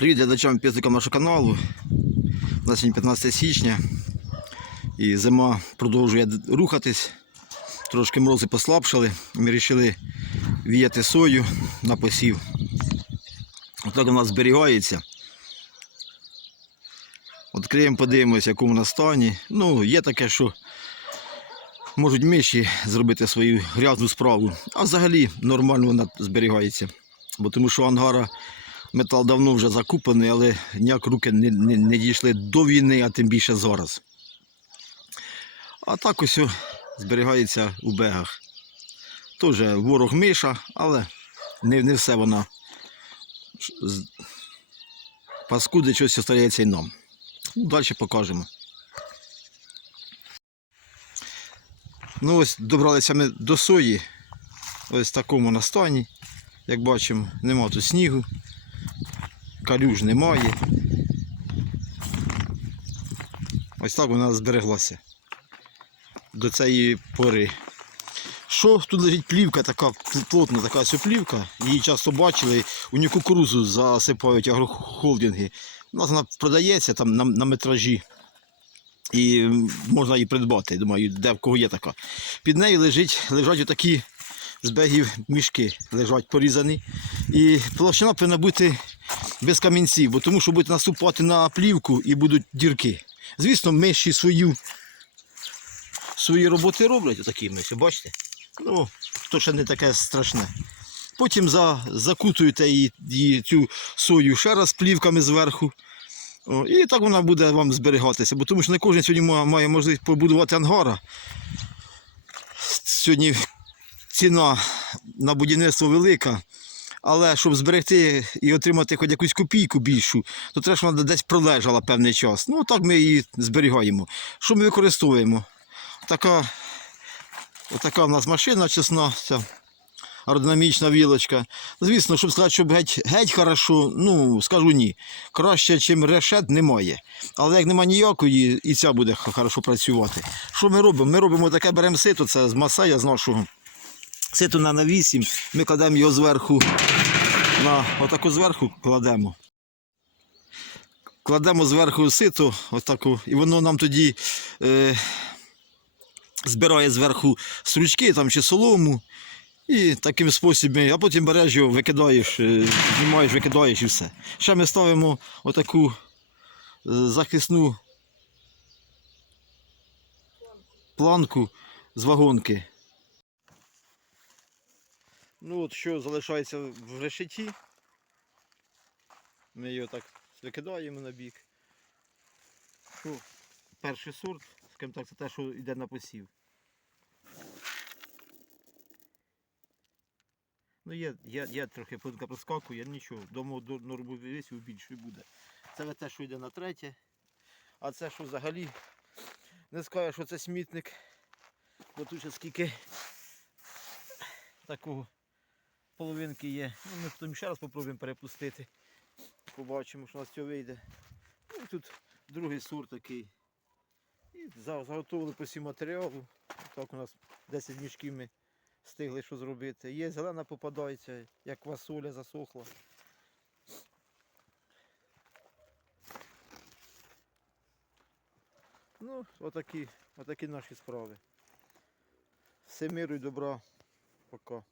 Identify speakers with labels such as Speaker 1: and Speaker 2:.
Speaker 1: Привіт глядачам підписникам нашого каналу. У нас сьогодні 15 січня і зима продовжує рухатись. Трошки морози послабшали. Ми вирішили віяти сою на посів. Отак нас зберігається. Відкриємо, подивимося, в якому вона стані. Ну, є таке, що можуть миші зробити свою грязну справу. А взагалі нормально вона зберігається. Бо тому що ангара метал давно вже закуплений, але ніяк руки не, не, не дійшли до війни, а тим більше зараз. А так ось зберігається у бегах. Теж ворог миша, але не, не все вона паскуди щось остається і нам. Ну, далі покажемо. Ну ось добралися ми до сої. Ось в такому на стані. Як бачимо, нема тут снігу, калюж немає. Ось так вона збереглася до цієї пори. Що тут лежить плівка, така плотна така плівка. Її часто бачили, у ній кукурузу засипають агрохолдинги. У нас вона продається там на, на метражі. І можна її придбати. Думаю, де в кого є така. Під нею лежить, лежать отакі з бегів мішки, лежать порізані. І площина повинна бути без камінців, бо тому що будете наступати на плівку і будуть дірки. Звісно, миші свою, свої роботи роблять, отакі миші, бачите? Ну, то ще не таке страшне. Потім за, закутуєте її, її, цю сою ще раз плівками зверху. О, і так вона буде вам зберігатися, бо тому що не кожен сьогодні ма- має можливість побудувати ангара. Сьогодні ціна на будівництво велика, але щоб зберегти і отримати хоч якусь копійку більшу, то треба, щоб вона десь пролежала певний час. Ну так ми її зберігаємо. Що ми використовуємо? Така, отака в нас машина чесна, ця аеродинамічна вілочка. Звісно, щоб сказати, щоб геть, геть хорошо, ну скажу ні. Краще, ніж решет, немає. Але як немає ніякої, і ця буде хорошо працювати. Що ми робимо? Ми робимо таке беремо сито, це з масея з нашого. Сито на на 8, ми кладемо його зверху, на отаку зверху кладемо. Кладемо зверху сито, отаку, і воно нам тоді е, збирає зверху стручки там, чи солому. І таким способом, а потім береш його, викидаєш, е, знімаєш, викидаєш і все. Ще ми ставимо отаку е, захисну планку з вагонки. Ну от що залишається в решеті. Ми його так викидаємо на бік. Що, перший сорт, скажімо так, це те, що йде на посів. Ну є, є, є трохи плитка проскакує, нічого, дома до нормовісів більше буде. Це те, що йде на третє. А це що взагалі не скажеш, що це смітник. Бо тут ще скільки такого половинки є. Ну, ми потім ще раз спробуємо перепустити. Побачимо, що у нас цього вийде. Ну, тут другий сорт такий. І за- заготовили по всім матеріалу. Так у нас 10 мішків ми встигли що зробити. Є зелена попадається, як квасоля засохла. Ну, отакі, отакі наші справи. Все миру і добра. Пока.